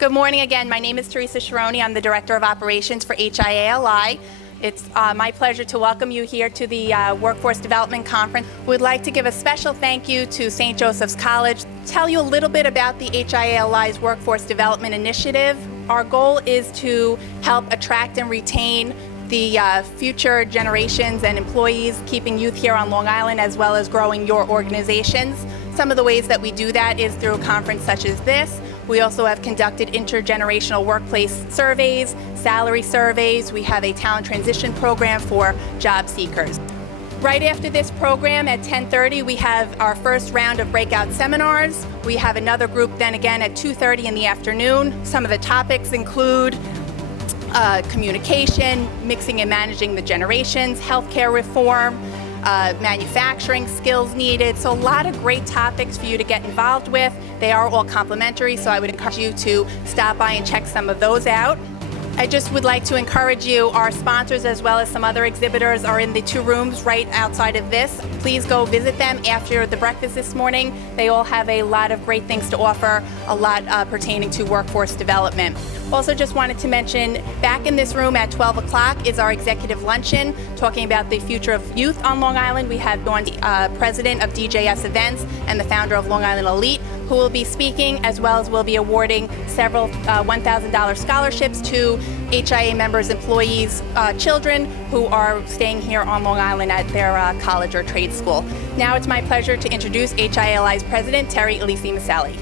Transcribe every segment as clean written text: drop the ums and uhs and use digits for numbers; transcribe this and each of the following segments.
Good morning again. My name is Teresa Sharoni. I'm the Director of Operations for HIA. It's my pleasure to welcome you here to the Workforce Development Conference. We'd like to give a special thank you to St. Joseph's College, tell you a little bit about the HIA's Workforce Development Initiative. Our goal is to help attract and retain the future generations and employees, keeping youth here on Long Island, as well as growing your organizations. Some of the ways that we do that is through a conference such as this. We also have conducted intergenerational workplace surveys, salary surveys. We have a talent transition program for job seekers. Right after this program at 10:30, we have our first round of breakout seminars. We have another group then again at 2:30 in the afternoon. Some of the topics include communication, mixing and managing the generations, healthcare reform, manufacturing skills needed. So a lot of great topics for you to get involved with. They are all complimentary, so I would encourage you to stop by and check some of those out. I just would like to encourage you, our sponsors as well as some other exhibitors are in the two rooms right outside of this. Please go visit them after the breakfast this morning. They all have a lot of great things to offer, a lot pertaining to workforce development. Also just wanted to mention, back in this room at 12 o'clock is our executive luncheon talking about the future of youth on Long Island. We have the president of DJS Events and the founder of Long Island Elite, who will be speaking, as well as we'll be awarding several $1,000 scholarships to HIA members, employees, children who are staying here on Long Island at their college or trade school. Now it's my pleasure to introduce HIA's president, Terry Elisi Maselli.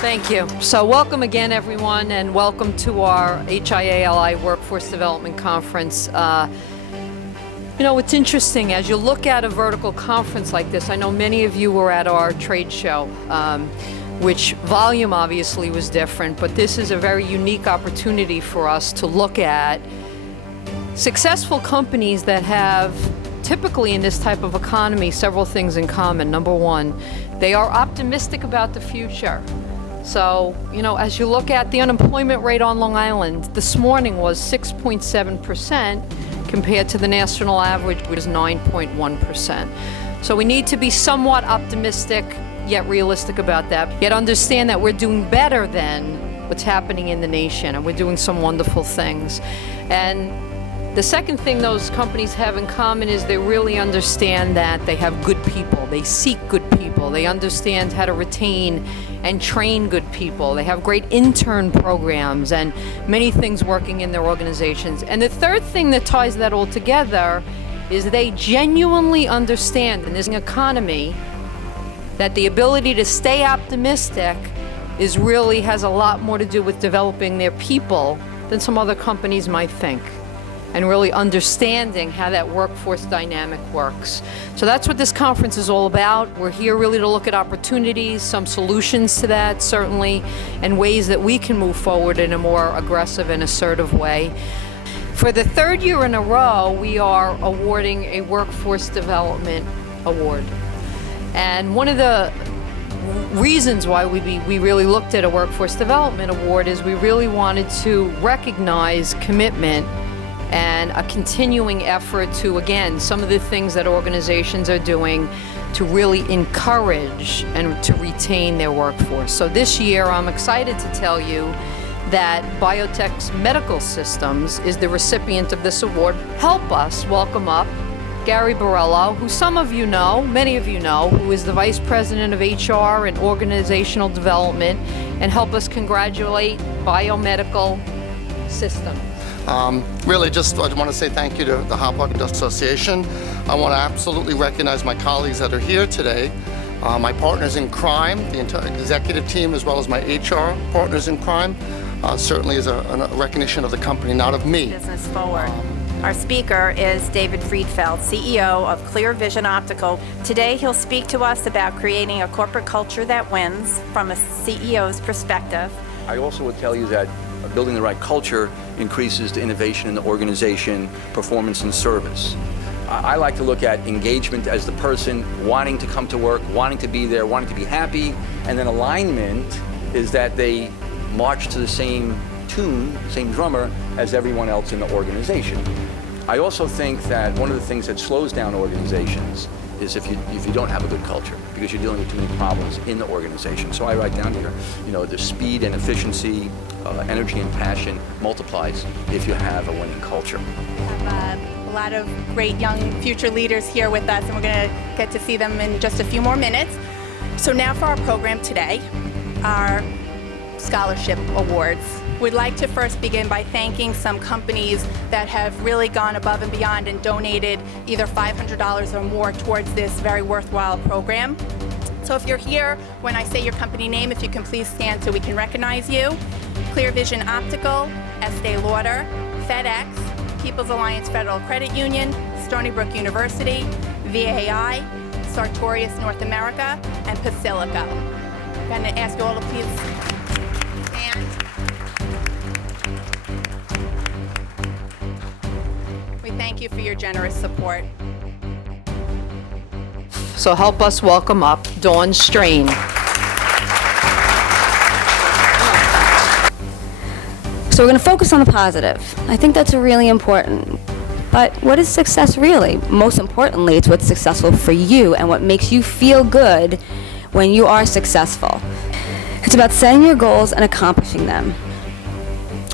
Thank you. So welcome again, everyone, and welcome to our HIA Workforce Development Conference. You know, it's interesting, as you look at a vertical conference like this, I know many of you were at our trade show, which volume obviously was different, but this is a very unique opportunity for us to look at successful companies that have, typically in this type of economy, several things in common. Number one, they are optimistic about the future. So, you know, as you look at the unemployment rate on Long Island, this morning was 6.7%. compared to the national average, which is 9.1%. So we need to be somewhat optimistic, yet realistic about that, yet understand that we're doing better than what's happening in the nation, and we're doing some wonderful things. And the second thing those companies have in common is they really understand that they have good people. They seek good people. They understand how to retain and train good people. They have great intern programs and many things working in their organizations. And the third thing that ties that all together is they genuinely understand in this economy that the ability to stay optimistic really has a lot more to do with developing their people than some other companies might think, and really understanding how that workforce dynamic works. So that's what this conference is all about. We're here really to look at opportunities, some solutions to that, certainly, and ways that we can move forward in a more aggressive and assertive way. For the third year in a row, we are awarding a Workforce Development Award. And one of the reasons why we really looked at a Workforce Development Award is we really wanted to recognize commitment and a continuing effort to, again, some of the things that organizations are doing to really encourage and to retain their workforce. So this year, I'm excited to tell you that Biotech's Medical Systems is the recipient of this award. Help us welcome up Gary Borello, who some of you know, many of you know, who is the Vice President of HR and Organizational Development, and help us congratulate Biomedical Systems. Really, I want to say thank you to the Hoplock Industrial Association. I want to absolutely recognize my colleagues that are here today, my partners in crime, the entire executive team, as well as my HR partners in crime. Certainly is a recognition of the company, not of me. Business forward. Our speaker is David Friedfeld, CEO of Clear Vision Optical. Today he'll speak to us about creating a corporate culture that wins from a CEO's perspective. I also would tell you that building the right culture increases the innovation in the organization, performance, and service. I like to look at engagement as the person wanting to come to work, wanting to be there, wanting to be happy, and then alignment is that they march to the same tune, same drummer, as everyone else in the organization. I also think that one of the things that slows down organizations is if you don't have a good culture, because you're dealing with too many problems in the organization. So I write down here, the speed and efficiency, energy and passion multiplies if you have a winning culture. We have a lot of great young future leaders here with us, and we're going to get to see them in just a few more minutes. So now for our program today, our scholarship awards. We'd like to first begin by thanking some companies that have really gone above and beyond and donated either $500 or more towards this very worthwhile program. So if you're here, when I say your company name, if you can please stand so we can recognize you. Clear Vision Optical, Estee Lauder, FedEx, People's Alliance Federal Credit Union, Stony Brook University, VAI, Sartorius North America, and Basilico. I'm going to ask you all to please stand. We thank you for your generous support. So help us welcome up Dawn Strain. So we're going to focus on the positive. I think that's really important. But what is success really? Most importantly, it's what's successful for you and what makes you feel good when you are successful. It's about setting your goals and accomplishing them.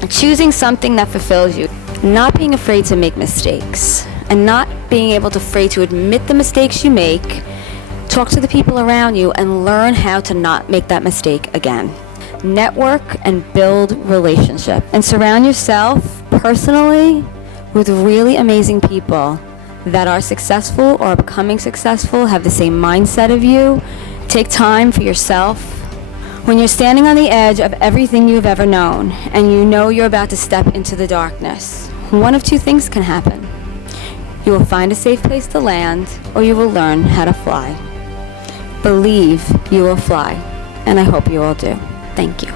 Choosing something that fulfills you. Not being afraid to make mistakes. And not being afraid to admit the mistakes you make. Talk to the people around you and learn how to not make that mistake again. Network and build relationship. And surround yourself personally with really amazing people that are successful or becoming successful, have the same mindset of you. Take time for yourself. When you're standing on the edge of everything you've ever known and you know you're about to step into the darkness, one of two things can happen. You will find a safe place to land, or you will learn how to fly. Believe you will fly, and I hope you all do. Thank you.